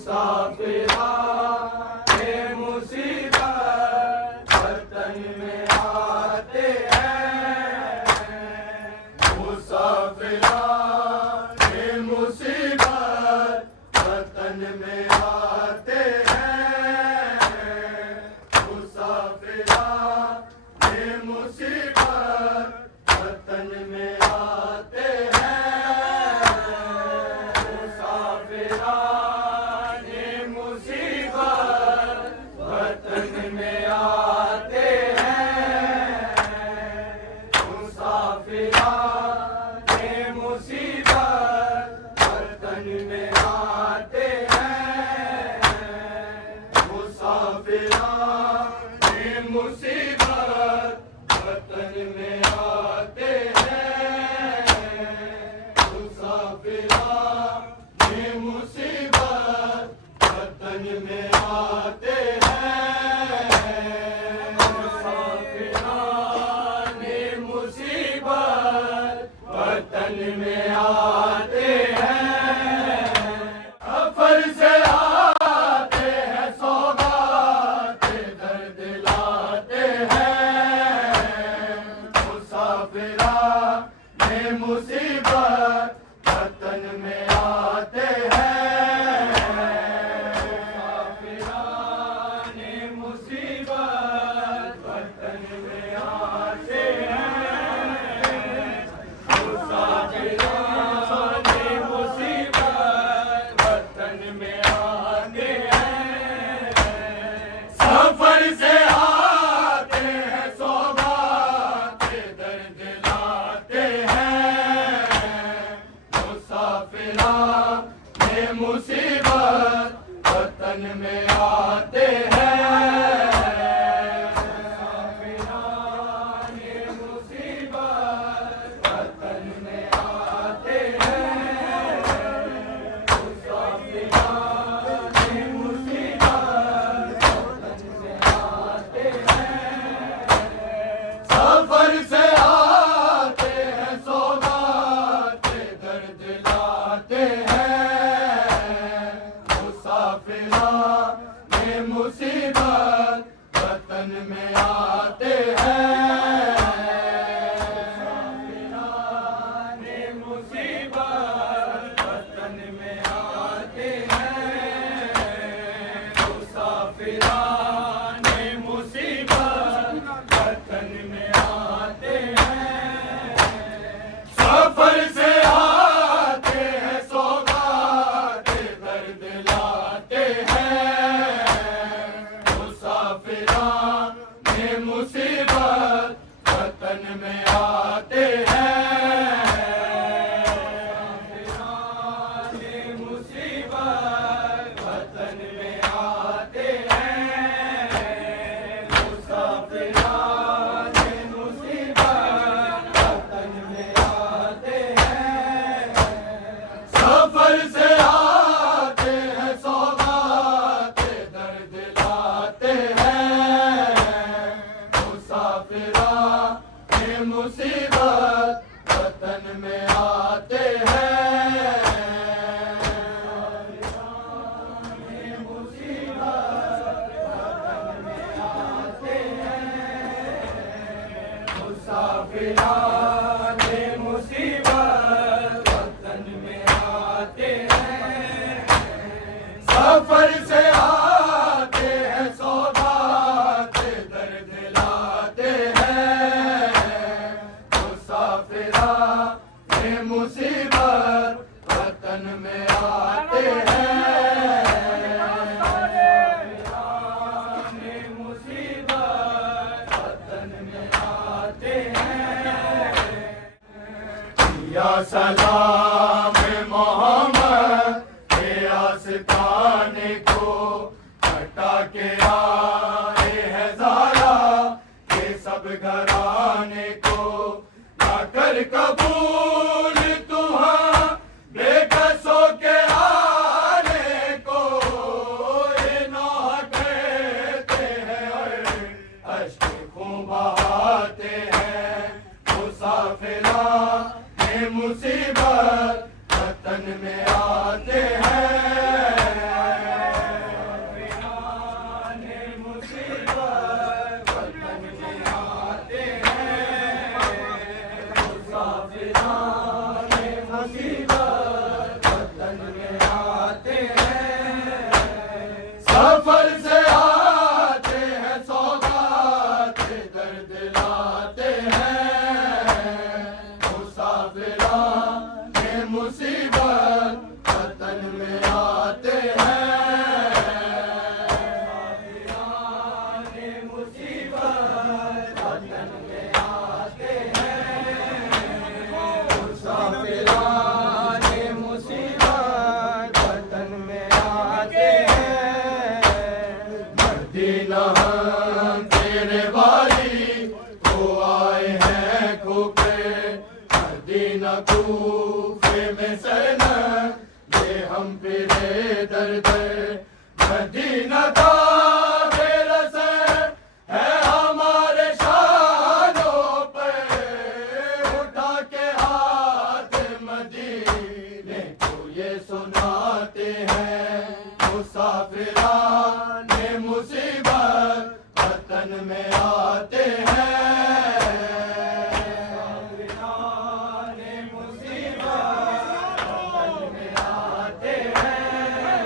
मुसाफिरा ये मुसीबत वतन में आते हैं। मुसाफिरा ये मुसीबत वतन में आते हैं। मुसाफिरा ये मुसीबत वतन में आते हैं। मुसाफिरा ये मुसीबत वतन में आते हैं। मुसाफिरा ये मुसीबत वतन में आते हैं। मुसाफिरा ये मुसीबत वतन में आते हैं। मुसाफिरा ये मुसीबत वतन में आते हैं। मुसाफिरा ये मुसीबत वतन में आते हैं। सफर से आते हैं सौगाते दर्द लाते हैं। मुसाफिरा ये मुसीबत वतन में आते हैं। मुसाफिरा ये मुसीबत वतन में आते हैं। मुसाफिरा ये मुसीबत वतन में आते हैं। सफर से आते हैं सौगाते दर्द लाते हैं। मुसाफिरा ये मुसीबत वतन में आते हैं। मुसाफिरा ये मुसीबत वतन में आते हैं। मुसाफिरा ये मुसीबत वतन में आते हैं। सफर से आते हैं सौगाते दर्द लाते हैं। मुसाफिरा ये मुसीबत वतन में आते हैं। मुसाफिरा ये मुसीबत वतन में आते हैं। मुसाफिरा ये मुसीबत वतन में आते हैं। सफर से आते हैं सौगाते दर्द लाते हैं। मुसाफिरा ये मुसीबत वतन में आते हैं। मुसाफिरा ये मुसीबत वतन में आते हैं। मुसाफिरा ये मुसीबत वतन में आते हैं। सफर से आते हैं सौगाते दर्द लाते हैं। मुसाफिरा ये मुसीबत वतन में आते हैं। ये मुसीबत वतन में आते हैं। मुसाफिरा ये मुसीबत वतन में आते हैं। सफर से आते हैं सौगाते दर्द लाते हैं। मुसाफिरा ये मुसीबत वतन में आते हैं। मुसाफिरा ये मुसीबत वतन में आते हैं। या सलाम मोहम्मद के आस्ताने को हटा के आए हैं ज़ारा के सब घराने को। लाकर कबूल तुम्हारा बेकसों के आने को। ये नौह कहते हैं और अश्क खून बहाते हैं। मुसाफिरा ये मुसीबत वतन में आते हैं। मदीना ताबिर से है हमारे शानों पे, उठा के हाथ मदीने को ये सुनाते हैं, मुसाफिराने मुसीबत वतन में आते हैं। मुसाफिराने मुसीबत वतन में आते हैं,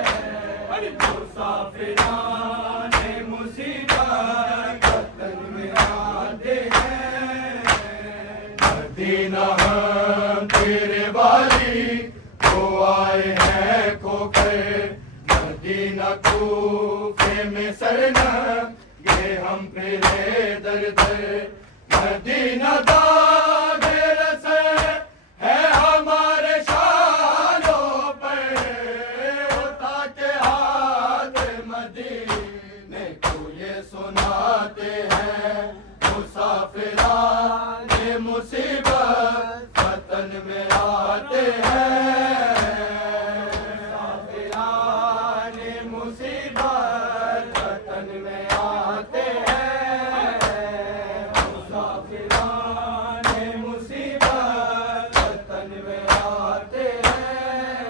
मुसाफिराने मुसीबत वतन में आते हैं। मदीना हम तेरे वाली को आए हैं खोकर, मदीना कूफे में सरना ये हम फिरे दर दर। मदीना ताबिर से है हमारे शानों पर, उठा के हाथ मदीने को ये सुनाते हैं, मुसाफिराने मुसीबत वतन में आते हैं। मुसाफिराने मुसीबत वतन में आते हैं, मुसाफिराने मुसीबत वतन में आते हैं।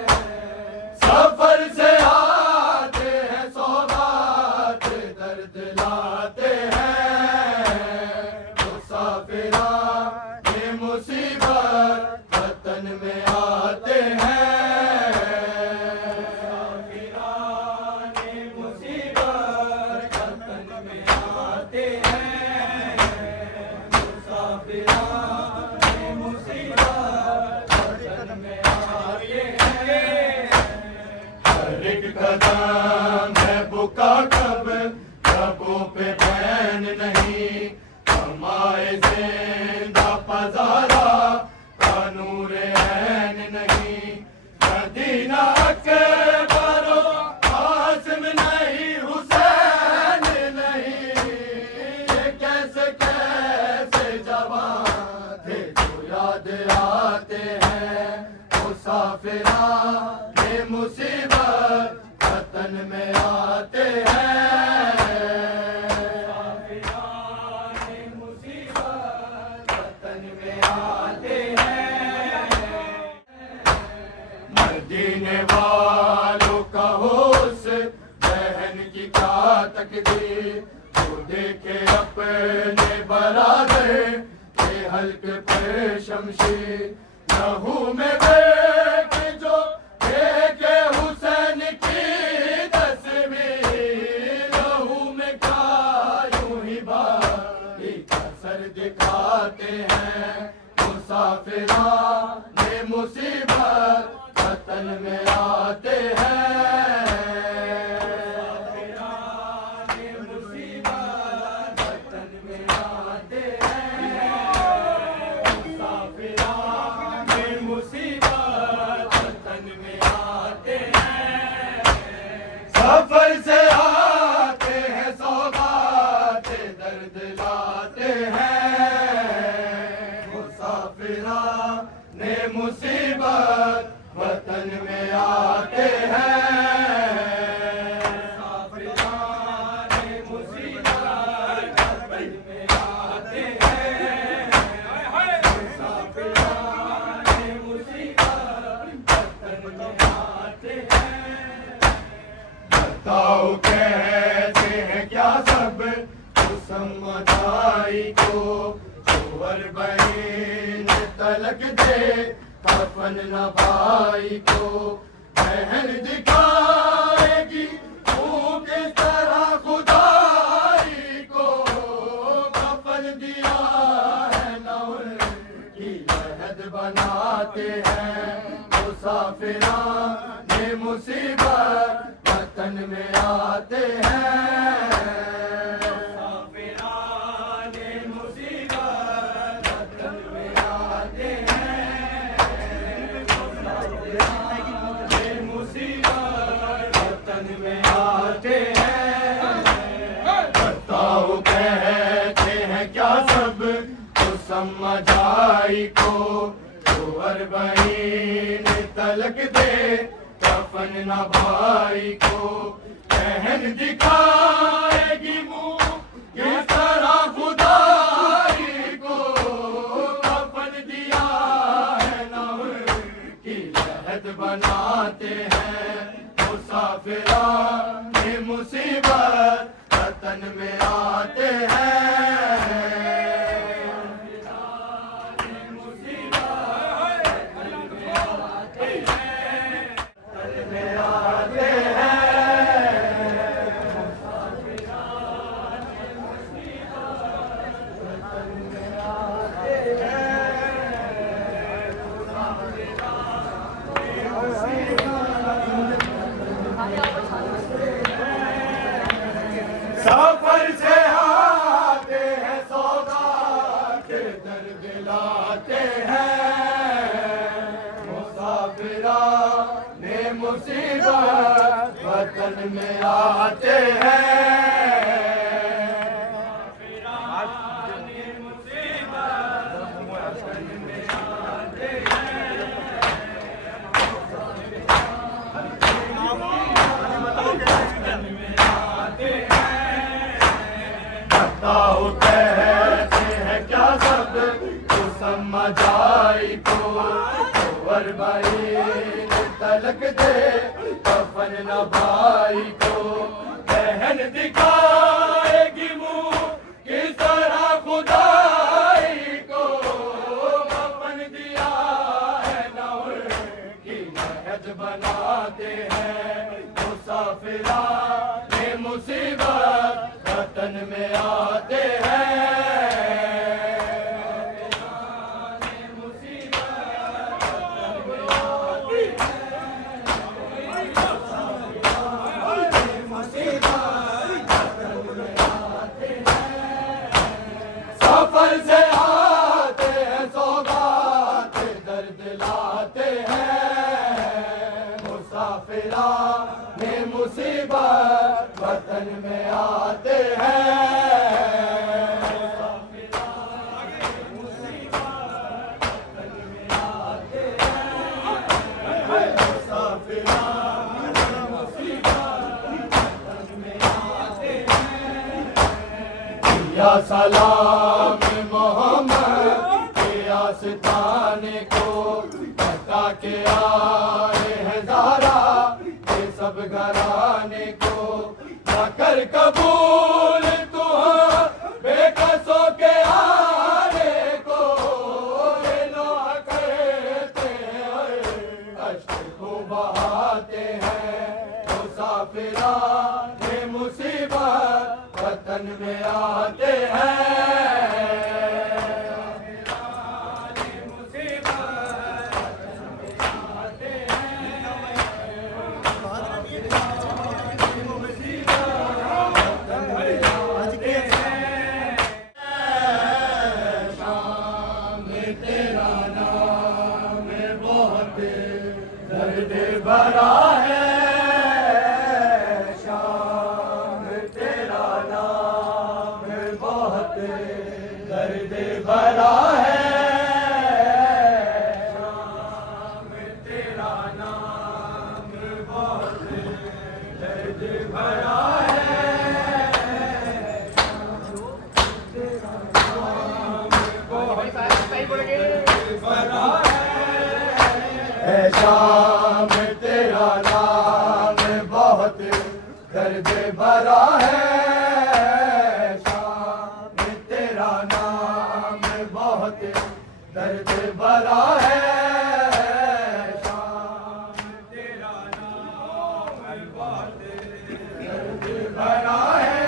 सफर से आते हैं सौगात दर्द लाते हैं, मुसाफिराने मुसीबत वतन में आते हैं। मुसाफिराने मुसीबत वतन में आते हैं, मुसाफिराने मुसीबत वतन में आते हैं। हर एक कदम है बुका कब रबों पे बैन नहीं, हमारे जिंदा पजारा का नूर ऐन नहीं। मदीना अकबरो कासिम नहीं हुसैन नहीं, ये कैसे कैसे जवान थे जो याद आते हैं, मुसाफिराने मुसीबत वतन में आते हैं। मुसाफिराने मुसीबत वतन में आते हैं। मदीने वालों का होश बहन की क्या तकदीर, वो देखे अपने बराबर के हल्के पर शमशीर। लहू में देख जो देखे हुसैन की तस्वीर, लहू में क्या यूं ही बारी का सर दिखाते हैं, मुसाफिराने मुसीबत वतन में आते हैं। मुसाफिराने मुसीबत वतन में आते हैं, मुसाफिराने मुसीबत वतन में आते हैं। सफर से आते हैं सौगात दर्द लाते हैं, मुसाफिराने मुसीबत वतन में आते हैं। मुसाफिराने मुसीबत वतन में आते हैं, मुसाफिराने मुसीबत वतन में आते हैं। बताओ कहते हैं क्या सब मुसम्मदाई को, सुवर बहीन तलक दे कफन न भाई को। बहन दिखाएगी तू किस तरह खुदाई को, कफन दिया है न उनकी लहद बनाते हैं, मुसाफिराने मुसीबत वतन में आते हैं। मुसाफिराने मुसीबत वतन में आते हैं, मुसाफिराने मुसीबत वतन में आते हैं। बताओ कहते हैं क्या सब तो समझाई को, सुवर बहीन तलक दे कफन न भाई को। पहन दिखाएगी मुंह किस तरह खुदाई को, कफन दिया है ना उनकी लहद बनाते हैं मुसाफिराने मुसीबत वतन में आते हैं। सफर से आते हैं सौगात दर्द लाते हैं मुसाफिराने मुसीबत वतन में आते हैं। कहते हैं क्या सब तो समझाई को, और भाई तलक दे कफन न भाई को, बहन दिखाएगी मुंह किस तरह खुदाई को, कफन दिया है ना उनकी लहद बनाते हैं मुसाफिराने मुसीबत वतन में आते हैं। सफर से आते हैं सौगात दर्द लाते हैं मुसाफिराने मुसीबत वतन में आते हैं। या सलाम मोहम्मद के आस्ताने को, बता के आए हैं ज़ारा के सब घराने को, न कर कबूल तू बेकसों के आने को, ये लोग करते हैं कष्ट को बहाते हैं मुसाफिराने मुसीबत वतन में आते हैं। शाम तेरा नाम बहुत दर्द भरा है, दर्द भरा है, शाम तेरा नाम बहुत दर्द भरा है, शाम तेरा नाम बहुत दर्द भरा है, शाम तेरा नाम बहुत दर्द भरा है, शाम तेरा नाम बहुत दर्द भरा है,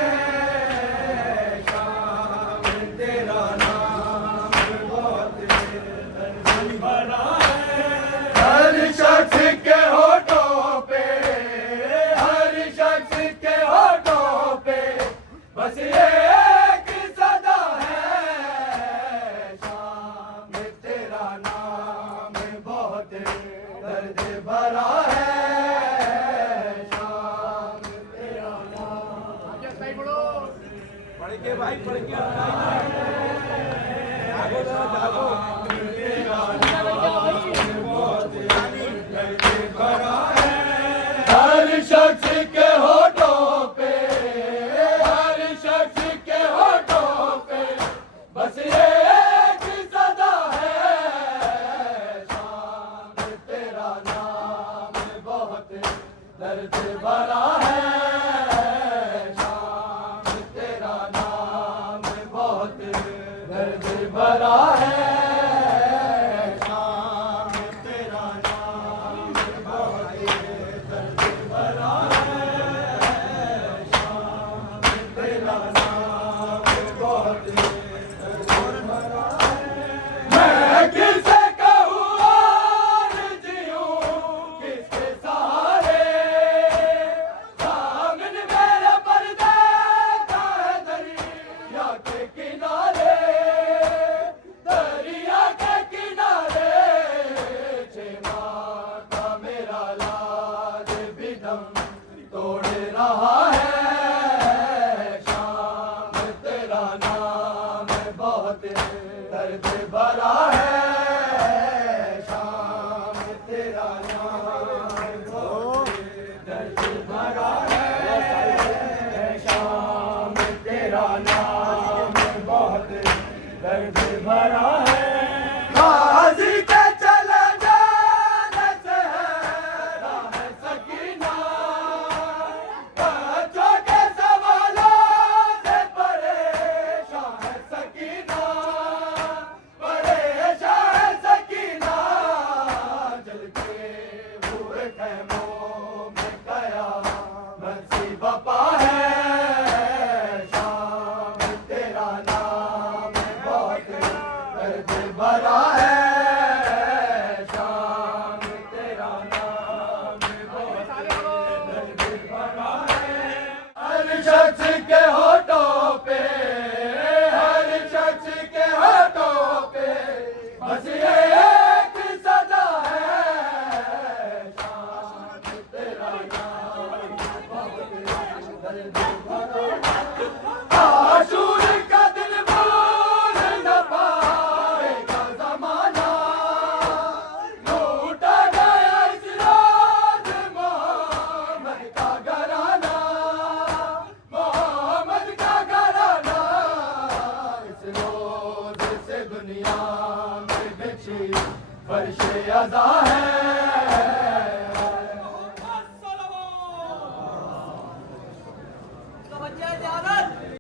शाम तेरा नाम बहुत दर्द भरा है। हर शख्स के होठों पे, हर शख्स के होठों पे बस एक सदा है, शाम तेरा नाम बहुत दर्द भरा है, शाम तेरा नाम। पढ़ के भाई पढ़ के जागो जागो, तेरा नाम बहुत दर्द भरा है। हर शख्स के होठों भरा है शाम तेरा नाम बहुत दर्द भरा है गाजी के चले जाने से राह सकीना बच्चों के सवालों से परेशान है सकीना परेशान है सकीना जलते हुए खैमों में गया बंसी बपा है शाम तेरा नाम बहुत दर्द भरा है शाम तेरा नाम बहुत दर्द भरा है हर शख्स के होठों पे हर शख्स के होठों पे बस एक सदा है शाम तेरा नाम बहुत दर्द भरा है आशूर का दिन भूल न पाएगा ज़माना लूटा गया इस रोज़ मोहम्मद का घराना मोहम्मद का घराना इस रोज़ से दुनिया में बिछी फर्श अज़ा है